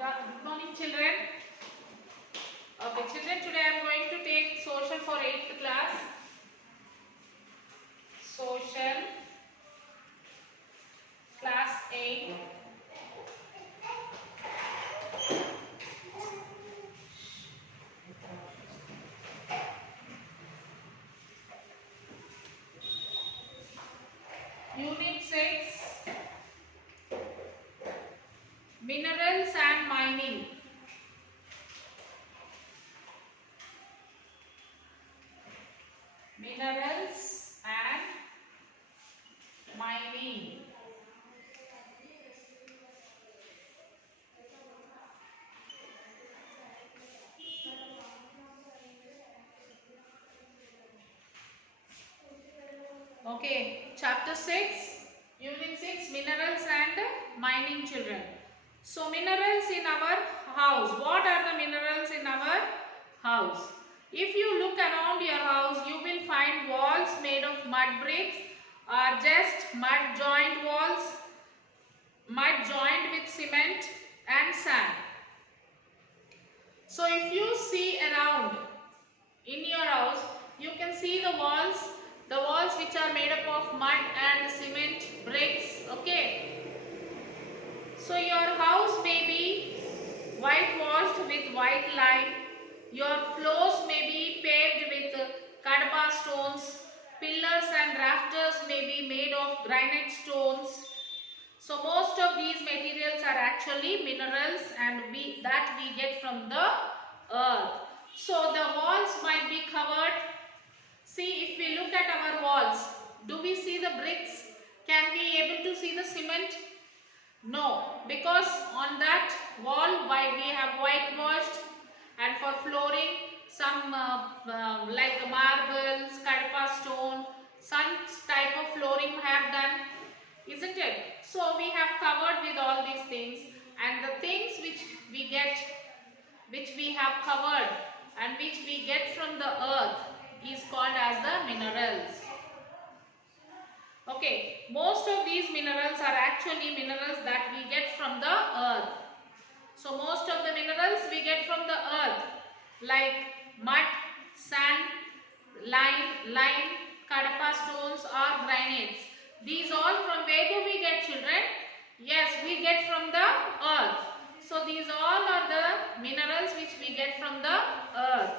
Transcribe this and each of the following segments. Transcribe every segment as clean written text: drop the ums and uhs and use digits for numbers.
Good morning, children. Okay, children, today I am going to take social for 8th class. Social, class 8. Unit 6. Minerals and mining. Minerals and mining. Okay, chapter 6, unit 6, minerals and mining, children. So, minerals in our house. What are the minerals in our house? If you look around your house, you will find walls made of mud bricks or just mud joined walls, mud joined with cement and sand. So, if you see around in your house, you can see the walls which are made up of mud and cement bricks. Okay, so your house may be whitewashed with white lime, your floors may be paved with kadpa stones, pillars and rafters may be made of granite stones. So most of these materials are actually minerals and that we get from the earth. So the walls might be covered. See, if we look at our walls, do we see the bricks? Can we able to see the cement? No, because on that wall we have whitewashed, and for flooring some like marbles, kadpa stone, some type of flooring we have done, isn't it? So we have covered with all these things, and the things which we have covered and which we get from the earth is called as the minerals. Okay, most of these minerals are actually minerals that we get from the earth. So most of the minerals we get from the earth, like mud, sand, lime, kadpa stones or granites. These all from where do we get, children? Yes, we get from the earth. So these all are the minerals which we get from the earth.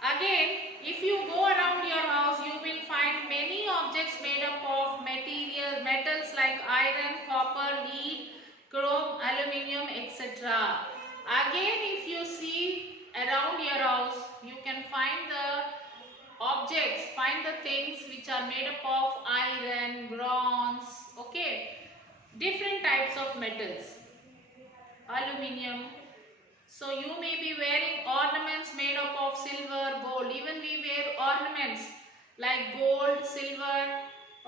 Again, if you go around your house, you will find many objects made up of metals like iron, copper, lead, chrome, aluminium, etc. Again, if you see around your house, you can find the objects, find the things which are made up of iron, bronze, okay, different types of metals, aluminium. So you may be wearing ornaments made up of silver, gold. Even we wear ornaments like gold, silver.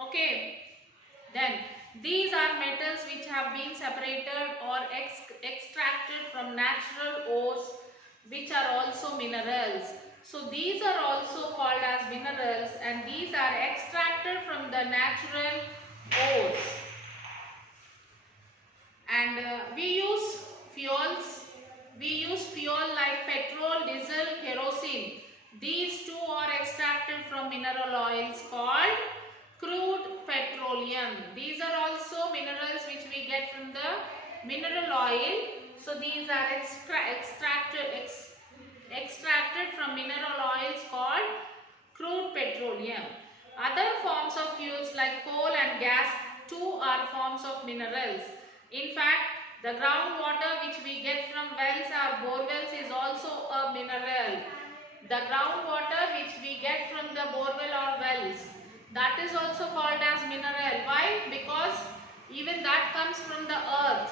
Okay. Then these are metals which have been separated or extracted from natural ores, which are also minerals. So these are also called as minerals, and these are extracted from the natural ores. And we use fuels. We use fuel like petrol, diesel, kerosene. These two are extracted from mineral oils called crude petroleum. These are also minerals which we get from the mineral oil. So these are extracted from mineral oils called crude petroleum. Other forms of fuels like coal and gas too are forms of minerals. In fact, the groundwater which we get from wells or borewells is also a mineral. The groundwater which we get from the borewell or wells, that is also called as mineral. Why? Because even that comes from the earth.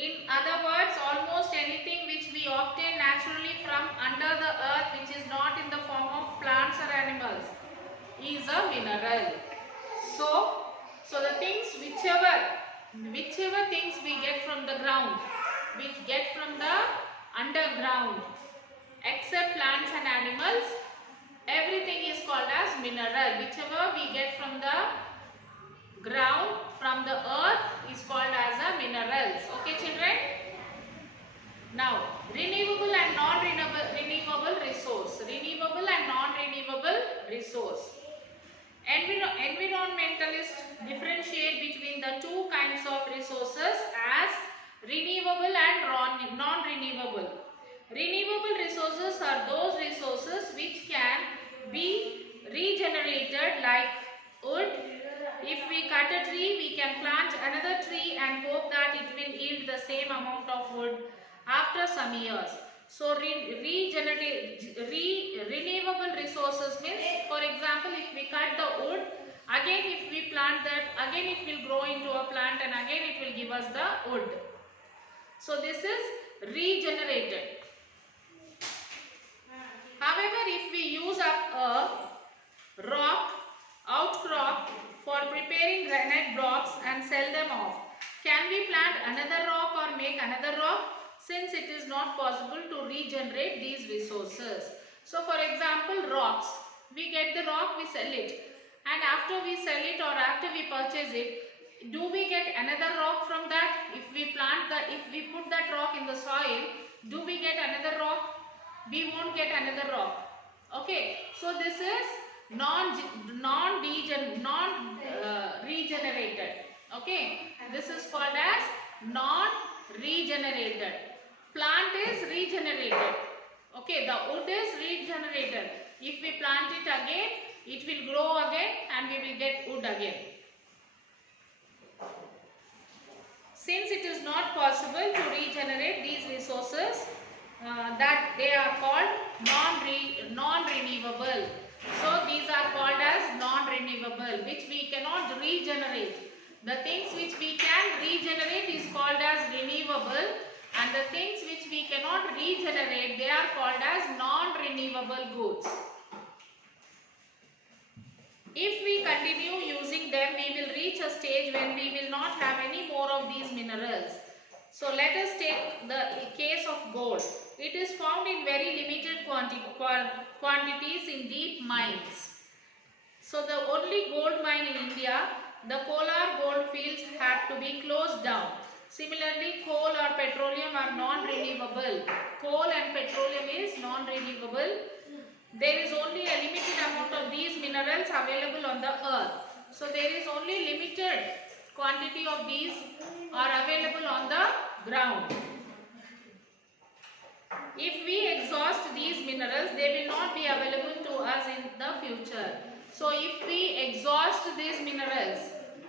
In other words, almost anything which we obtain naturally from under the earth, which is not in the form of plants or animals, is a mineral. So the things whichever things we get from the ground, we get from the underground, except plants and animals, everything is called as mineral. Whichever we get from the ground from the earth is called as a minerals. Okay children. Now renewable and non-renewable resource. Renewable and non-renewable resource. Environmentalists differentiate between the two kinds of resources as renewable and non-renewable. Renewable resources are those resources which can be regenerated, like wood. If we cut a tree, we can plant another tree and hope that it will yield the same amount of wood after some years. So renewable resources means, for example, if we cut the wood, again if we plant that, again it will grow into a plant and again it will give us the wood. So this is regenerated. However, if we use up a rock outcrop for preparing granite blocks and sell them off, can we plant another rock or make another rock? Since it is not possible to regenerate these resources. So for example, rocks. We get the rock, we sell it. And after we sell it or after we purchase it, do we get another rock from that? If we put that rock in the soil, do we get another rock? We won't get another rock. Okay. So this is regenerated. Okay. This is called as non-regenerated. Plant is regenerated. Okay, the wood is regenerated. If we plant it again, it will grow again and we will get wood again. Since it is not possible to regenerate these resources, that they are called non-renewable. So these are called as non-renewable, which we cannot regenerate. The things which we can regenerate is called as renewable, and the things which we cannot regenerate, they are called as non-renewable goods. If we continue using them, we will reach a stage when we will not have any more of these minerals. So let us take the case of gold. It is found in very limited quantities in deep mines. So the only gold mine in India, the Kolar gold fields, had to be closed down. Similarly, coal or petroleum are non-renewable. Coal and petroleum is non-renewable. There is only a limited amount of these minerals available on the earth. So there is only limited quantity of these are available on the ground. If we exhaust these minerals, they will not be available to us in the future. So if we exhaust these minerals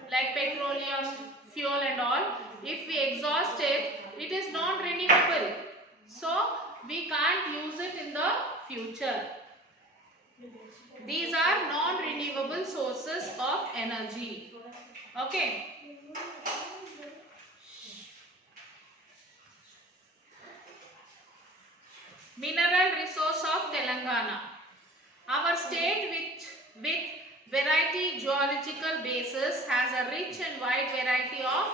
like petroleum, fuel and all, if we exhaust it, it is non-renewable. So we can't use it in the future. These are non-renewable sources of energy. Okay. Mineral resource of Telangana. Our state with variety geological bases has a rich and wide variety of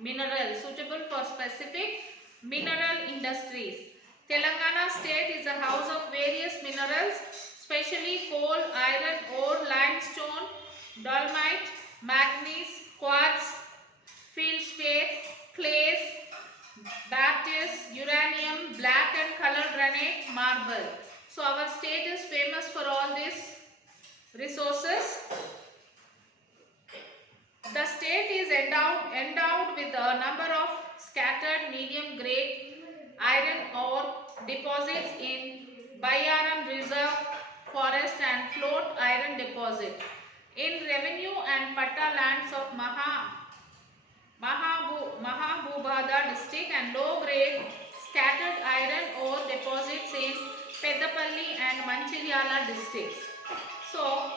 minerals suitable for specific mineral industries. Telangana state is a house of various minerals, especially coal, iron ore, limestone, dolomite, manganese, quartz, feldspar, clays, baptist, uranium, black and colored granite, marble. So our state is famous for all these resources. The state is endowed with a number of scattered medium grade iron ore deposits in Bayaram Reserve Forest and Float Iron Deposit. In revenue and patta lands of Mahabubada district and low grade scattered iron ore deposits in Peddapalli and Manchiryala districts. So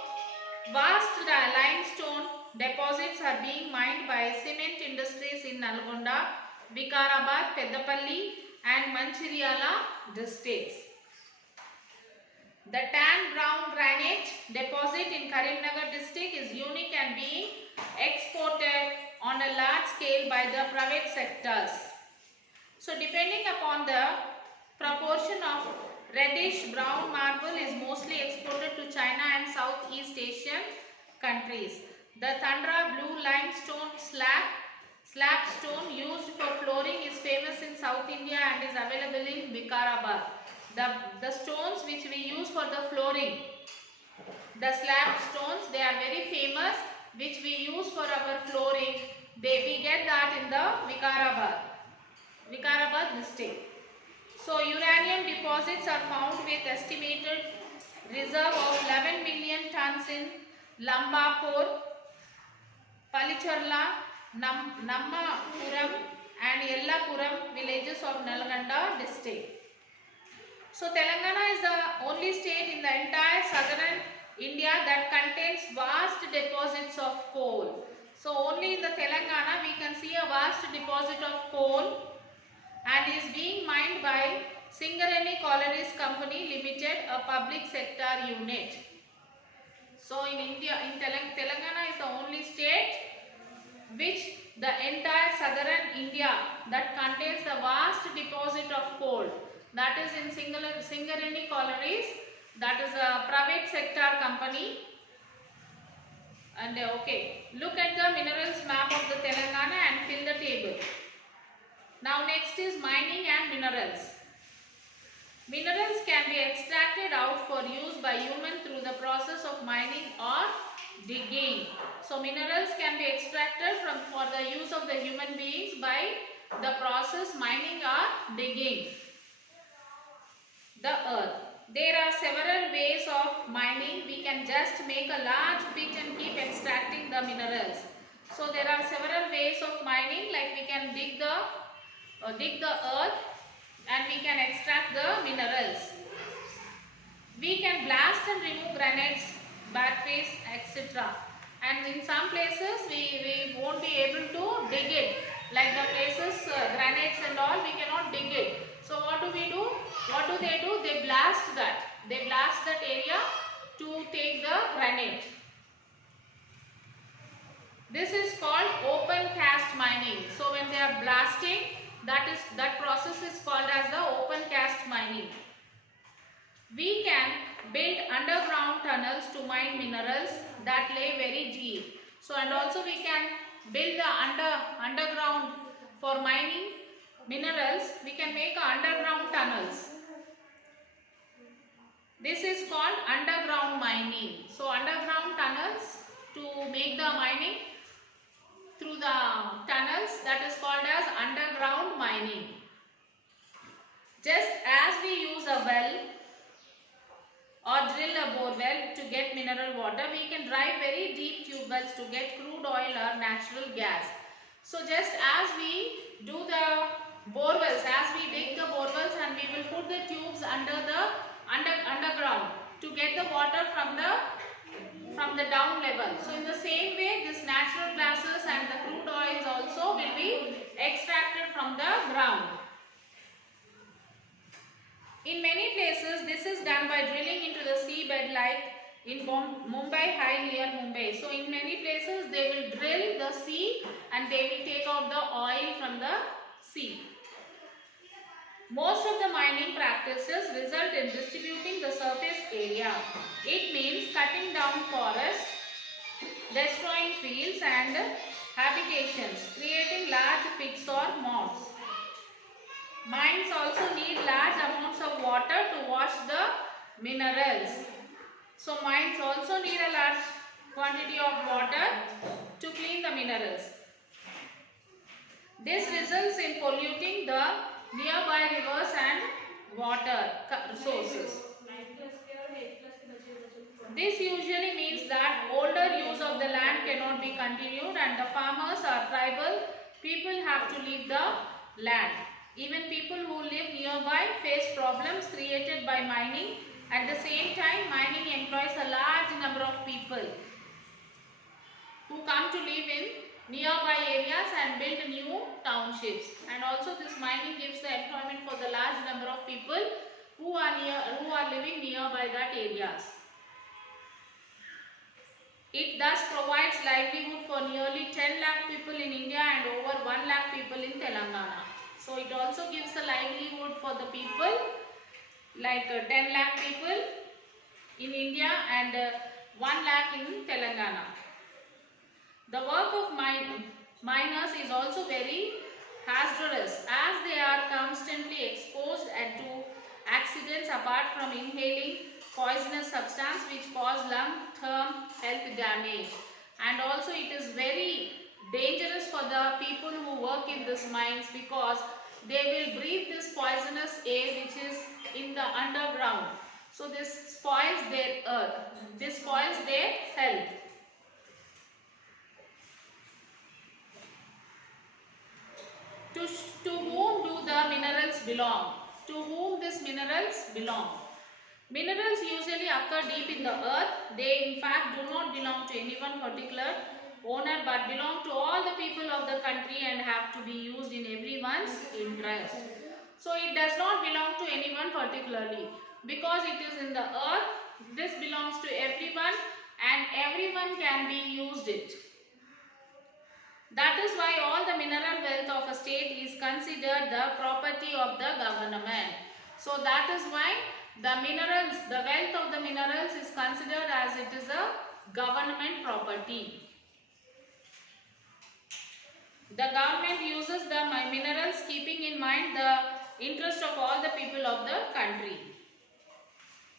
vast limestone deposits are being mined by cement industries in Nalgonda, Vikarabad, Peddapalli and Manchiryala districts. The tan brown granite deposit in Karimnagar district is unique and being exported on a large scale by the private sectors. So depending upon the proportion of reddish brown marble is mostly exported to China and Southeast Asian countries. The Thandra blue limestone slab stone used for flooring is famous in South India and is available in Vikarabad. The stones which we use for the flooring, the slab stones, they are very famous, which we use for our flooring. We get that in the Vikarabad district. So uranium deposits are found with estimated reserve of 11 million tons in Lambapur, Palicharla, Nammapuram and Yellapuram villages of Nalgonda district. So Telangana is the only state in the entire southern India that contains vast deposits of coal. So only in the Telangana we can see a vast deposit of coal and is being mined by Singareni Collieries Company Limited, a public sector unit. So in India, in Telangana is the only state which the entire southern India that contains the vast deposit of coal. That is in Singareni Collieries. That is a private sector company. And okay, look at the minerals map of the Telangana and fill the table. Now next is mining and minerals. Minerals can be extracted out for use by human through the process of mining or digging. So minerals can be extracted for the use of the human beings by the process mining or digging the earth. There are several ways of mining. We can just make a large pit and keep extracting the minerals. So there are several ways of mining, like we can dig the earth and we can extract the minerals. We can blast and remove granites, batteries, etc. And in some places we won't be able to dig it. Like the places granites and all, we cannot dig it. So what do we do? What do? They blast that. They blast that area to take the granite. This is called open cast mining. So when they are blasting, that process is called as the open cast mining. We can build underground tunnels to mine minerals that lay very deep. So and also we can build the underground for mining minerals. We can make underground tunnels. This is called underground mining. So underground tunnels to make the mining through the tunnels, that is called as underground mining. Just as we use a well or drill a bore well to get mineral water, we can drive very deep tube wells to get crude oil or natural gas. So just as we do the bore wells, as we dig the bore wells, and we will put the tubes underground to get the water from the down level. So in the same way, this natural gases and the crude oils also will be extracted from the ground. In many places, this is done by drilling into the seabed, like in Mumbai High near Mumbai. So in many places, they will drill the sea and they will take out the oil from the sea. Most of the mining practices result in distributing the surface area. It means cutting down forests, destroying fields and habitations, creating large pits or moats. Mines also need large amounts of water to wash the minerals. So mines also need a large quantity of water to clean the minerals. This results in polluting the nearby rivers and water sources. This usually means that older use of the land cannot be continued and the farmers or tribal people have to leave the land. Even people who live nearby face problems created by mining. At the same time, mining employs a large number of people who come to live in nearby areas and build new townships. And also this mining gives the employment for the large number of people who are living nearby that areas. It thus provides livelihood for nearly 10 lakh people in India and over 1 lakh people in Telangana. So it also gives a livelihood for the people like 10 lakh people in India and 1 lakh in Telangana. also very hazardous as they are constantly exposed and to accidents apart from inhaling poisonous substance which cause long-term health damage. And also it is very dangerous for the people who work in these mines because they will breathe this poisonous air which is in the underground. So this spoils their earth, this spoils their health. To whom do the minerals belong? To whom these minerals belong? Minerals usually occur deep in the earth. They in fact do not belong to any one particular owner but belong to all the people of the country and have to be used in everyone's interest. So it does not belong to anyone particularly because it is in the earth. This belongs to everyone and everyone can be used it. That is why all the mineral wealth of a state is considered the property of the government. So that is why the minerals, the wealth of the minerals is considered as it is a government property. The government uses the minerals keeping in mind the interest of all the people of the country.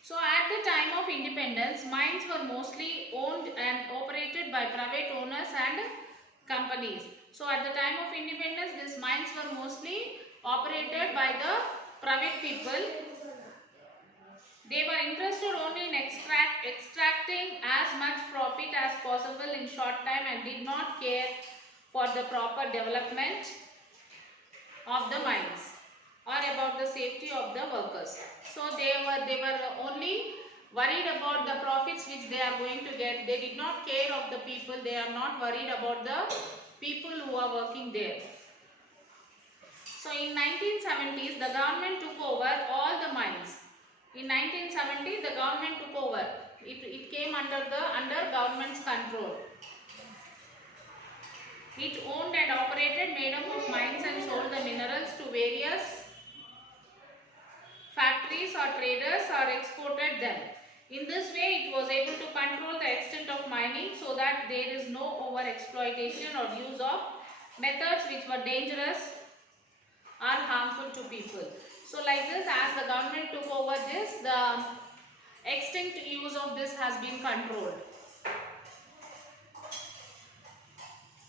So at the time of independence, mines were mostly owned and operated by private owners and companies. So at the time of independence, these mines were mostly operated by the private people. They were interested only in extracting as much profit as possible in short time and did not care for the proper development of the mines or about the safety of the workers. So they were only worried about the profits which they are going to get. They did not care of the people. They are not worried about the people who are working there. So in 1970s, the government took over all the mines. In 1970, the government took over. It came under government's control. It owned and operated made up of mines and sold the minerals to various factories or traders or exported them. In this way, it was able to control the extent of mining so that there is no over exploitation or use of methods which were dangerous or harmful to people. So like this, as the government took over this, the extent use of this has been controlled.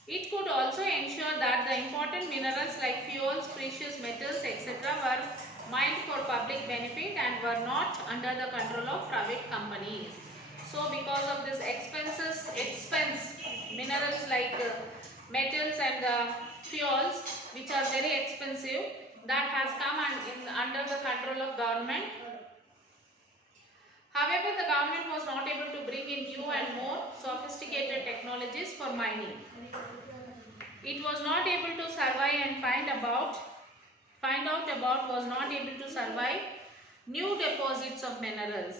It could also ensure that the important minerals like fuels, precious metals, etc. were mined for public benefit and were not under the control of private companies. So because of this expense minerals like metals and fuels which are very expensive, that has come under the control of government. However, the government was not able to bring in new and more sophisticated technologies for mining. It was not able to survive and find out about was not able to survive new deposits of minerals.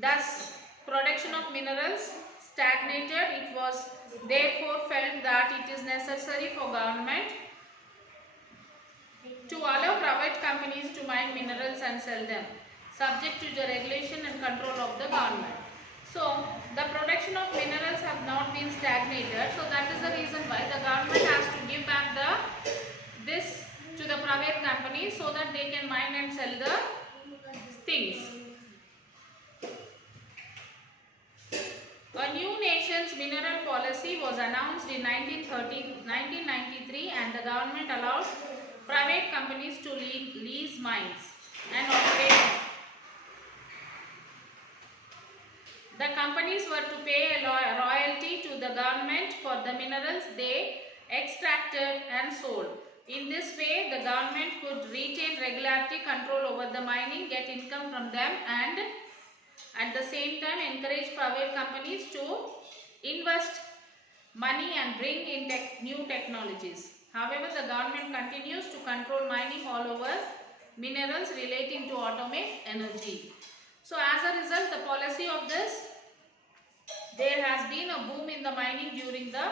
Thus, production of minerals stagnated. It was therefore felt that it is necessary for government to allow private companies to mine minerals and sell them, subject to the regulation and control of the government. So, the production of minerals have not been stagnated. So, that is the reason why the government has to give back this to the private companies so that they can mine and sell the things. A new nation's mineral policy was announced in 1993 and the government allowed private companies to lease mines and operate. The companies were to pay a royalty to the government for the minerals they extracted and sold. In this way, the government could retain regularity, control over the mining, get income from them, and at the same time encourage private companies to invest money and bring in new technologies. However, the government continues to control mining all over minerals relating to atomic energy. So, as a result, the policy of this, there has been a boom in the mining during the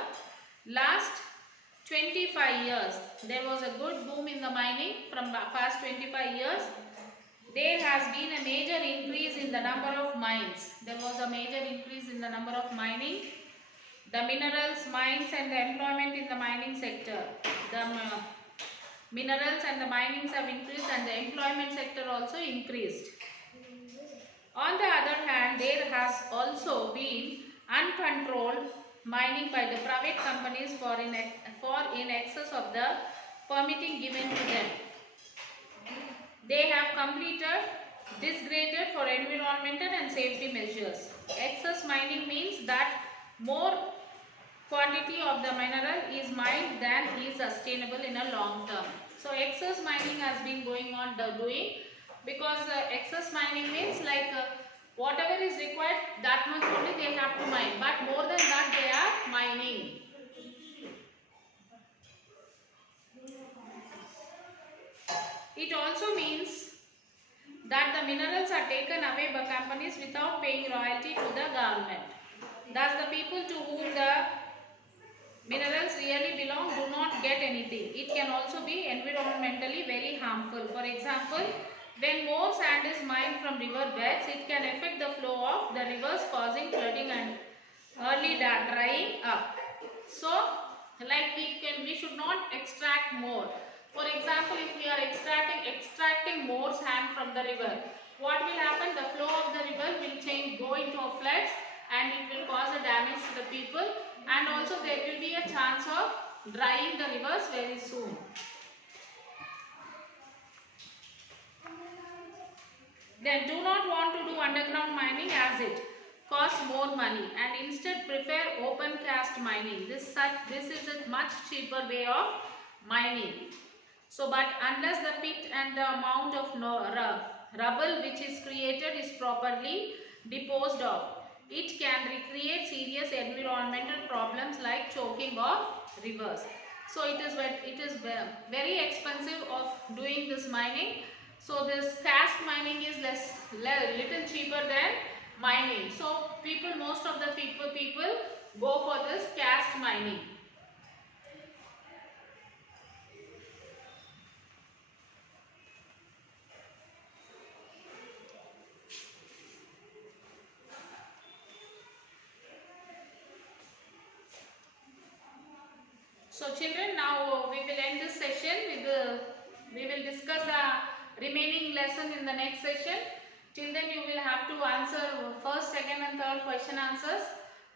last 25 years. There was a good boom in the mining from the past 25 years. There has been a major increase in the number of mines. There was a major increase in the number of mining. the minerals, mines and the employment in the mining sector. The minerals and the minings have increased and the employment sector also increased. On the other hand, there has also been uncontrolled mining by the private companies for in excess of the permitting given to them. They have completed disgraded for environmental and safety measures. Excess mining means that more quantity of the mineral is mined than is sustainable in a long term. So excess mining has been going on doing, because excess mining means like whatever is required, that much only they have to mine, but more than that they are mining. It also means that the minerals are taken away by companies without paying royalty to the government. Thus the people to whom the minerals really belong do not get anything. It can also be environmentally very harmful. For example, when more sand is mined from river beds, it can affect the flow of the rivers, causing flooding and early drying up. So, like we should not extract more. For example, if we are extracting more sand from the river, what will happen? The flow of the river will go into a flood, and it will cause a damage to the people, and also there will be a chance of drying the rivers very soon. They do not want to do underground mining as it costs more money, and instead prefer open cast mining. This is a much cheaper way of mining. So, but unless the pit and the amount of rubble which is created is properly disposed of, it can recreate serious environmental problems like choking of rivers. So, it is very expensive of doing this mining. So, this cast mining is little cheaper than mining. So, most of the people go for this cast mining. So children, now we will end this session we will discuss the remaining lesson in the next session. Till then you will have to answer first, second and third question answers.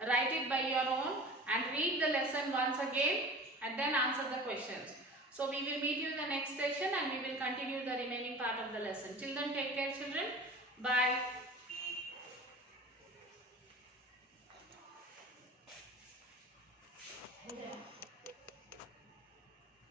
Write it by your own and read the lesson once again and then answer the questions. So we will meet you in the next session and we will continue the remaining part of the lesson. Till then, take care children. Bye.